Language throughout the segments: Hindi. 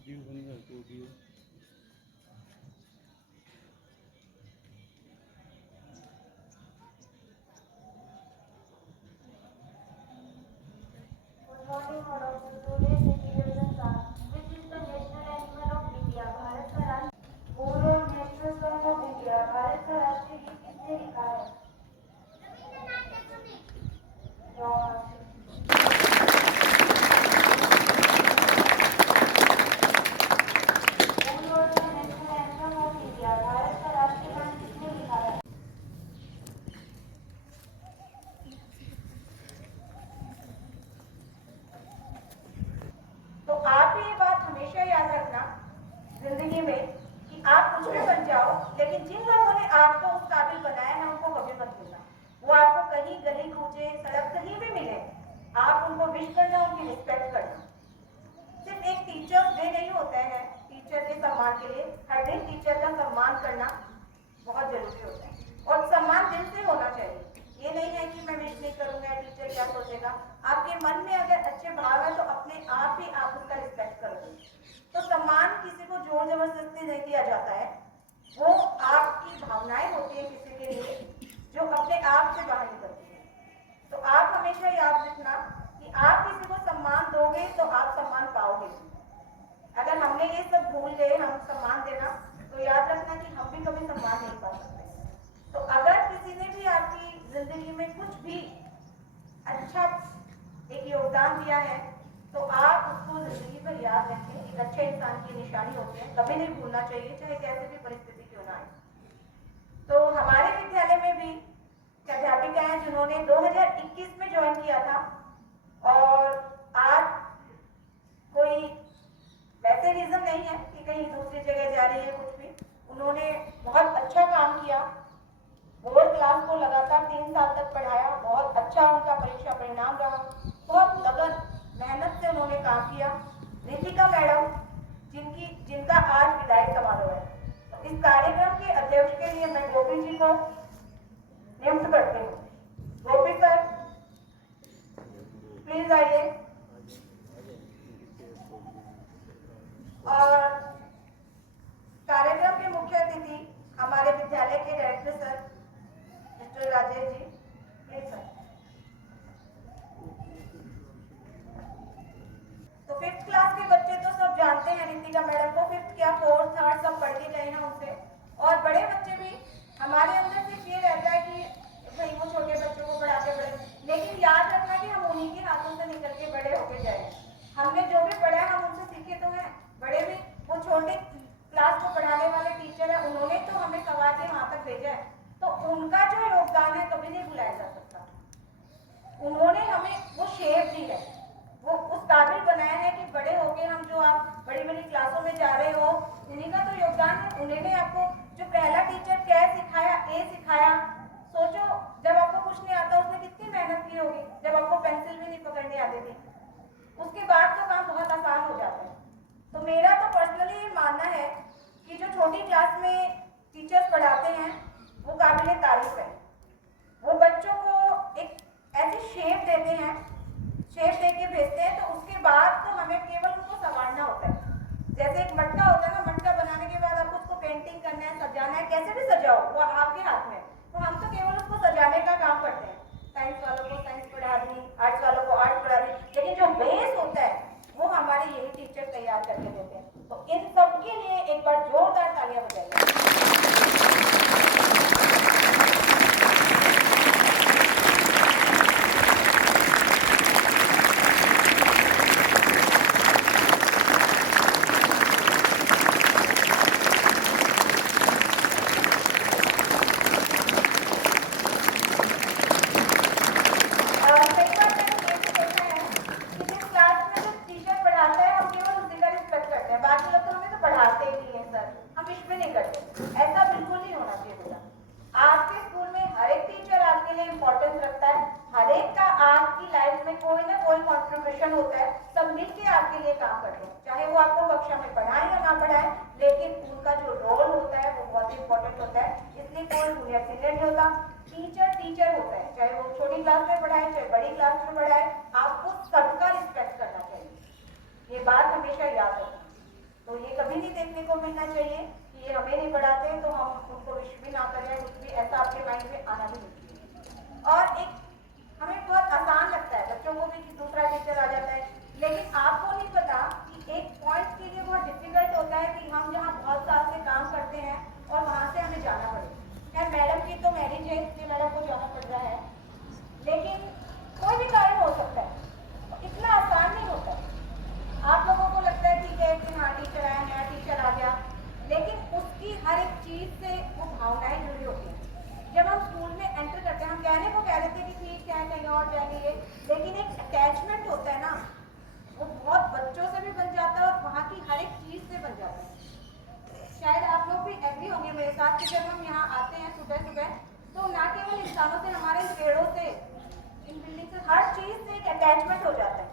Morning all of you. Today is Independence which is the national animal of India. Bharat का राष्ट्र बोलो national song of India. Bharat का राष्ट्रीय गीत किसने लिखा है? बोलो national anthem of India. Bharat का राष्ट्रीय गान किसने लिखा है? तो आप ये बात हमेशा याद रखना जिंदगी में कि आप कुछ भी बन जाओ, लेकिन जिन लोगों ने आपको उस काबिल बनाया है उनको कभी मत भूलना. वो आपको कहीं गली कूचे सड़क कहीं भी मिले, आप उनको विश करना, उनकी रिस्पेक्ट करना. सिर्फ एक टीचर्स डे नहीं होता है टीचर के सम्मान के लिए. हर दिन टीचर का सम्मान करना बहुत जरूरी होता है और सम्मान दिल से होना चाहिए. ये नहीं है कि मैं विश नहीं करूंगा टीचर क्या सोचेगा. आपके मन में अगर अच्छे भाव है तो अपने आप ही आप उसका रिस्पेक्ट करोगे. तो सम्मान किसी को जोर जबरदस्ती नहीं दिया जाता है, वो आपकी भावनाएं होती है किसी के लिए जो अपने आप से बाहर निकलती है. तो आप हमेशा याद रखना कि आप किसी को सम्मान दोगे तो आप सम्मान पाओगे. अगर हमने ये सब भूल गए हम सम्मान देना, तो याद रखना कि हम भी कभी सम्मान नहीं पा सकते. तो अगर किसी ने भी आपकी जिंदगी में कुछ भी अच्छा एक योगदान दिया है तो आप उसको जिंदगी भर याद रखें. एक अच्छे इंसान की निशानी होती है, कभी नहीं भूलना चाहिए चाहे कैसे भी परिस्थिति क्यों ना आए. तो हमारे विद्यालय में भी अध्यापिका हैं जिन्होंने 2021 में ज्वाइन किया था और आज कोई वैसे रीजन नहीं है कि कहीं दूसरी जगह जा रही है कुछ भी. उन्होंने बहुत अच्छा काम किया. बोर्ड क्लास को लगातार 3 साल तक पढ़ाया. बहुत अच्छा उनका परीक्षा परिणाम रहा. बहुत लगन मेहनत से उन्होंने काम किया. रितिका मैडम जिनका आज विदाई समारोह है, तो इस कार्यक्रम के अध्यक्ष के लिए मैं गोपी जी को नियुक्त करती हूँ. गोपी सर प्लीज आइए. और कार्यक्रम के मुख्य अतिथि हमारे विद्यालय के director sir mister Rajesh ji, please sir. तो 5th क्लास के बच्चे तो सब जानते हैं रितिका मैडम को. 5th क्या 4th 3rd सब पढ़ के गए हैं उनसे. और बड़े बच्चे भी हमारे अंदर सिर्फ ये रहता है कि भाई वो छोटे बच्चों को पढ़ाते बड़े, लेकिन याद रखना कि हम उन्हीं के हाथों से निकल के बड़े होके जाए. हमने जो भी पढ़ा है हम उनसे सीखे तो हैं. बड़े भी वो छोटे क्लास को पढ़ाने वाले टीचर है, उन्होंने तो हमें कमा के वहां तक भेजा है. तो उनका जो योगदान है कभी नहीं भुलाया जा सकता. उन्होंने हमें वो शेप दी है, वो उस काबिल बनाया है कि बड़े होके हम जो आप बड़ी बड़ी क्लासों में जा रहे हो, उन्हीं का तो योगदान है. उन्होंने आपको जो पहला टीचर क्या सिखाया, ए सिखाया. सोचो जब आपको कुछ नहीं आता उसने कितनी मेहनत की होगी. जब आपको पेंसिल भी नहीं पकड़नी आती थी, उसके बाद तो काम बहुत आसान हो जाता है. तो मेरा तो पर्सनली ये मानना है कि जो छोटी क्लास में टीचर्स पढ़ाते हैं वो काबिले तारीफ है. वो बच्चों को एक ऐसी शेप देते हैं, शेप दे के भेजते हैं. तो उसके बाद तो हमें केवल उनको संवारना होता है. जैसे एक मटका होता है ना, मटका बनाने के बाद आपको उसको पेंटिंग करना है, सजाना है. कैसे भी सजाओ वो आपके हाथ में. तो हम तो केवल उसको सजाने का काम करते हैं. साइंस वालों को साइंस पढ़ा दी, आर्ट्स वालों को आर्ट्स पढ़ा दी, लेकिन जो बेस होता है वो हमारे यही टीचर तैयार करके देते हैं. तो इन सब के लिए एक बार जोरदार तालियां बजाइए. होता है, सब मिलके आपके लिए काम करते हैं. चाहे वो आपको कक्षा में पढ़ाए या ना पढ़ाए, लेकिन उनका जो रोल होता है वो बहुत इंपॉर्टेंट होता है. इसलिए कोई जूनियर सीनियर नहीं होता. टीचर टीचर होता है, चाहे वो छोटी क्लास में पढ़ाए चाहे बड़ी क्लास में पढ़ाए. आपको सबका रिस्पेक्ट करना चाहिए. ये बात हमेशा याद रखना. तो ये कभी नहीं देखने को मिलना चाहिए कि ये हमें नहीं पढ़ाते तो हम उनको विश भी ना करें, कुछ भी ऐसा आपके माइंड में आना भी नहीं चाहिए। और एक हमें बहुत आसान लगता है बच्चों को भी कि दूसरा टीचर आ जाता है, लेकिन आपको नहीं पता कि एक पॉइंट के लिए बहुत डिफिकल्ट होता है कि हम जहाँ बहुत साल से काम करते हैं और वहाँ से हमें जाना पड़े। खैर मैडम की तो मैरिज है इसलिए मैडम को जाना पड़ रहा है, लेकिन कोई भी कारण हो सकता है, तो इतना आसान नहीं होता है। आप लोगों को लगता है ठीक है कि हाँ टीचर आया, नया टीचर आ गया, लेकिन उसकी हर एक चीज़ से वो भावनाएं जुड़ी होती हैं। जब हम स्कूल में एंटर करते हैं हम कहने को कह रहे थे कि ठीक है कहीं और जाएंगे, लेकिन एक अटैचमेंट होता है ना, वो बहुत बच्चों से भी बन जाता है और वहाँ की हर एक चीज़ से बन जाता है। शायद आप लोग भी एग्री होंगे मेरे साथ कि जब हम यहाँ आते हैं सुबह सुबह तो ना केवल इंसानों से, हमारे पेड़ों से, इन बिल्डिंग से, हर चीज़ से एक अटैचमेंट हो जाता है।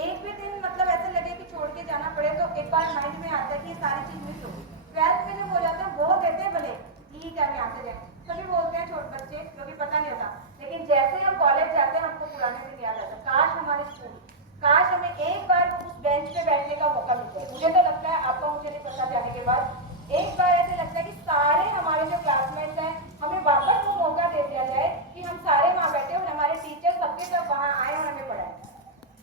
एक भी दिन मतलब ऐसे लगे कि छोड़ के जाना पड़े तो एक बार माइंड में आता है कि ये सारी चीज़ मिस होगी। 12th में जब हो जाता है बोल देते हैं भले ठीक है हम यहाँ से जाए, सभी बोलते हैं छोटे बच्चे, क्योंकि पता नहीं होता, लेकिन जैसे हम कॉलेज जाते हैं हमको पुराने दिन याद आता है। काश हमारे स्कूल, काश हमें एक बार उस बेंच पे बैठने का मौका मिल जाए। मुझे तो लगता है, आपको मुझे नहीं पता जाने के बाद एक बार ऐसे लगता है कि सारे हमारे जो क्लासमेट्स हैं हमें वापस वो मौका दे दिया जाए कि हम सारे वहाँ बैठे और हमारे टीचर सबके सब वहाँ आए और हमें पढ़ाए।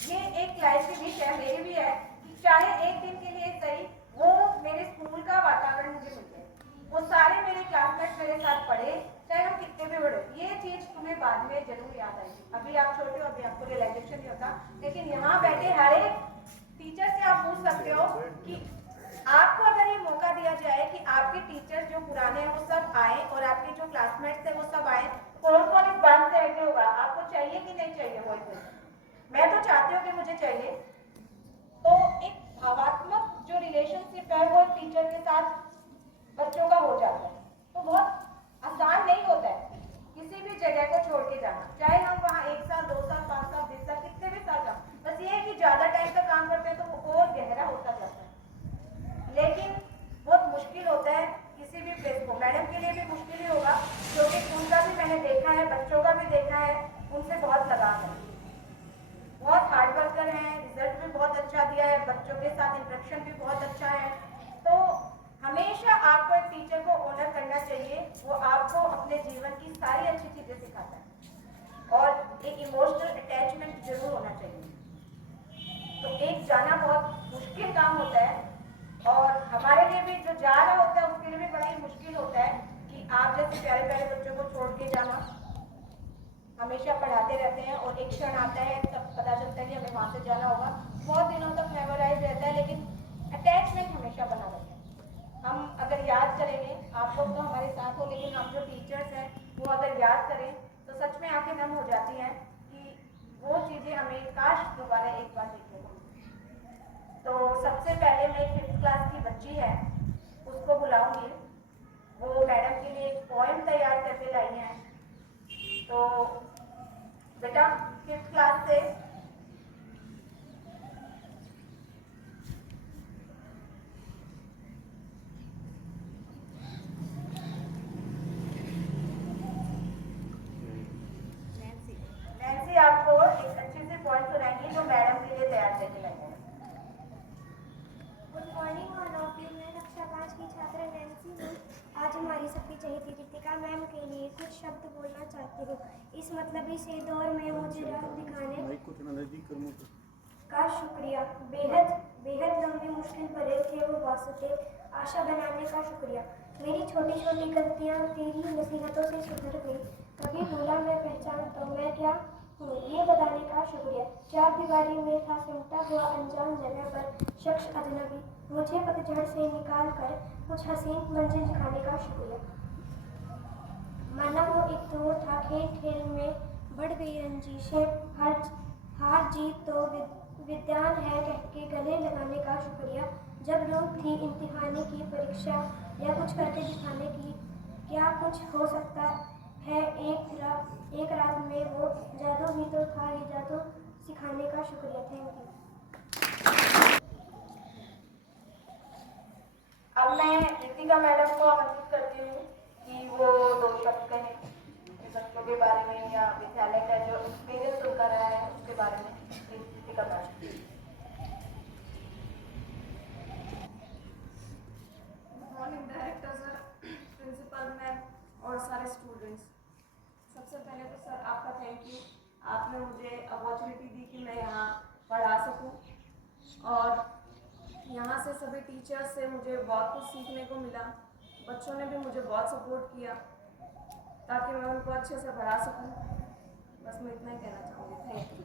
ये एक लाइफ की विश है, मेरी भी है कि चाहे एक दिन के लिए सही वो मेरे स्कूल का वातावरण मुझे मिल जाए, वो सारे मेरे क्लासमेट्स मेरे साथ पढ़े, चाहे हम कितने भी बड़े। ये चीज तुम्हें बाद में जरूर याद आएगी। अभी आप छोटे हो, अभी आपको रियलाइजेशन नहीं होता, लेकिन यहाँ बैठे हर एक टीचर से आप पूछ सकते हो कि आपको अगर ये मौका दिया जाए कि आपके टीचर जो पुराने हैं वो सब आए और आपके जो क्लासमेट्स हैं वो सब आए, कौन कौन इस बात से एग्री होगा? आपको चाहिए कि नहीं चाहिए? वो मैं तो चाहती हूँ कि मुझे चाहिए। तो एक भावात्मक जो रिलेशनशिप है वो टीचर के साथ बच्चों का हो जाता है, तो बहुत आसान नहीं होता है किसी भी जगह को छोड़ के जाना, चाहे हम वहाँ 1 साल 2 साल 5 साल 20 साल कितने भी साल का, बस ये है कि ज्यादा टाइम का काम करते हैं तो वो और गहरा होता जाता है। लेकिन बहुत मुश्किल होता है किसी भी प्लेस को, मैडम के लिए भी मुश्किल ही होगा, क्योंकि उनका भी मैंने देखा है, बच्चों का भी देखा है, उनसे बहुत लगाव है, बहुत हार्ड वर्कर हैं, रिजल्ट भी बहुत अच्छा दिया है, बच्चों के साथ इंटरेक्शन भी बहुत अच्छा है। तो हमेशा आपको एक टीचर को ऑनर करना चाहिए, वो आपको अपने जीवन की सारी अच्छी चीजें सिखाता है और एक इमोशनल अटैचमेंट जरूर होना चाहिए। तो एक जाना बहुत मुश्किल काम होता है और हमारे लिए भी जो जा रहा होता है उसके लिए भी बड़ा ही मुश्किल होता है कि आप जैसे प्यारे प्यारे बच्चों को छोड़ के जाना। हमेशा पढ़ाते रहते हैं और एक क्षण आता है तब पता चलता है कि हमें वहाँ से जाना होगा, बहुत दिनों तक मेमोराइज रहता है, लेकिन अटैचमेंट हमेशा बना रहता है। हम अगर याद करेंगे, आप लोग तो हमारे साथ हो, लेकिन हम जो टीचर्स हैं वो अगर याद करें तो सच में आंखें नम हो जाती हैं कि वो चीज़ें हमें काश दोबारा एक बार देखने को मिले। तो सबसे पहले मैं 5th क्लास की बच्ची है उसको बुलाऊंगी, वो मैडम के लिए एक पोएम तैयार करके लाई हैं। तो बेटा 5th क्लास से नैन्सी आपको एक अच्छी सी पॉइंट सुनाएंगी जो मैडम के लिए तैयार करके लाई है। Good morning all of you. मैं कक्षा 5 की छात्रा नैन्सी हूँ। आज हमारी सबकी चहेती रितिका मैम के लिए कुछ शब्द बोलना चाहती हूँ। इस मतलबी से दौर में मुझे राह दिखाने का शुक्रिया। बेहद बेहद लंबी मुश्किल भरे थे वो वास्ते, आशा बनाने का शुक्रिया। मेरी छोटी छोटी गलतियाँ तेरी नसीहतों से सुधर गई, कभी भूला मैं पहचान तो मैं क्या हूँ ये बताने का शुक्रिया। 4 दीवारी में था सिमटा हुआ अनजान जगह पर शख्स अजनबी, मुझे पतझड़ से निकाल कर कुछ हसीन मंजिल दिखाने का शुक्रिया। माना वो एक दौर था, खेल खेल में बढ़ गई रंजिशें, हार जीत तो विद्यान है कह के गले लगाने का शुक्रिया। जब रोक थी इम्तिहाने की परीक्षा या कुछ करके दिखाने की, क्या कुछ हो सकता है एक रात में, वो जादू भी तो था, ये जादू सिखाने का शुक्रिया। Thank you. अब मैं रितिका मैडम को आमंत्रित करती हूँ कि वो 2 शब्द कहें बच्चों के बारे में या विद्यालय का जो एक्सपीरियंस उनका रहा है उसके बारे में। रितिका मैडम। यहाँ से सभी टीचर्स से मुझे बहुत कुछ सीखने को मिला। बच्चों ने भी मुझे बहुत सपोर्ट किया ताकि मैं उनको अच्छे से पढ़ा सकूं। बस मैं इतना ही कहना चाहूँगी। Thank you.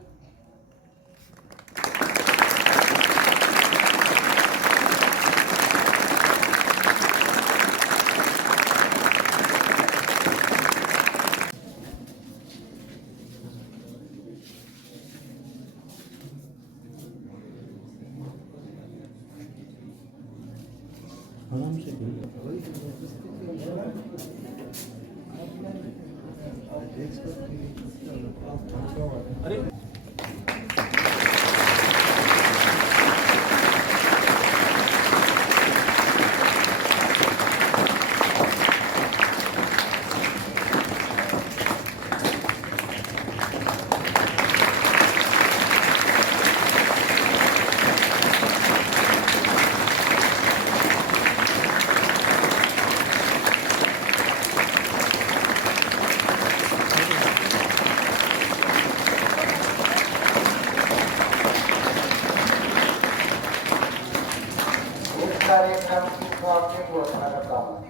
आराम से अरे इस कार्यक्रम की समाप्ति घोषणा करता हूँ।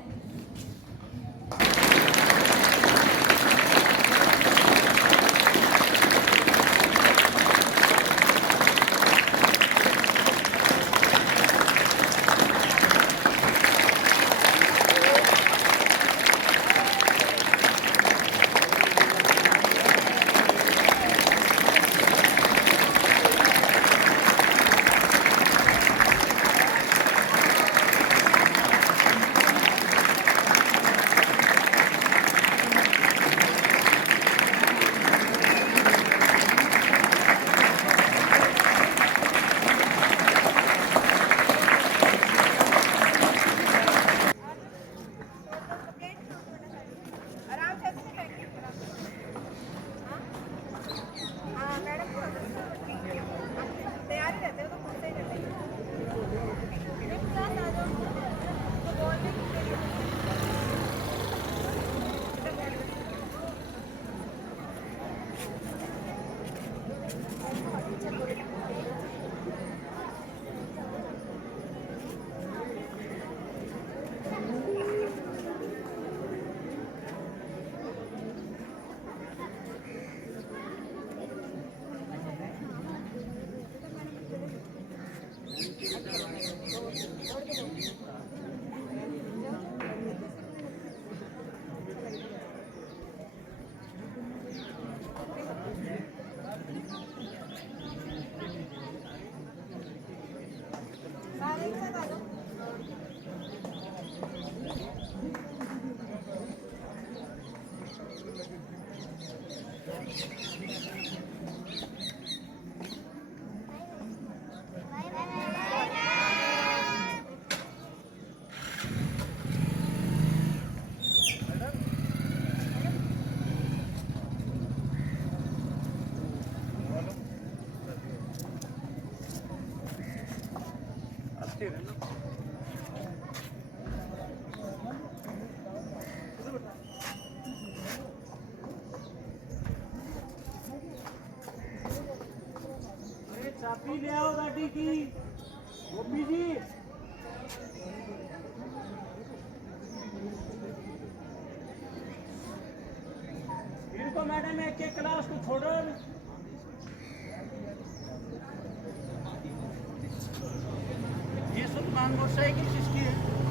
आराम से ऐसे बैठिए। हाँ मैडम तैयारी रहते हो तो खुद से ही रहते हैं। तो बोलने के लिए सारे एक साथ आ जाओ। अरे चाबी ले आओ गाड़ी की गोपी जी। फिर तो मैडम एक एक क्लास को छोड़ो। ये सब मोटरसाइकिल किसकी है?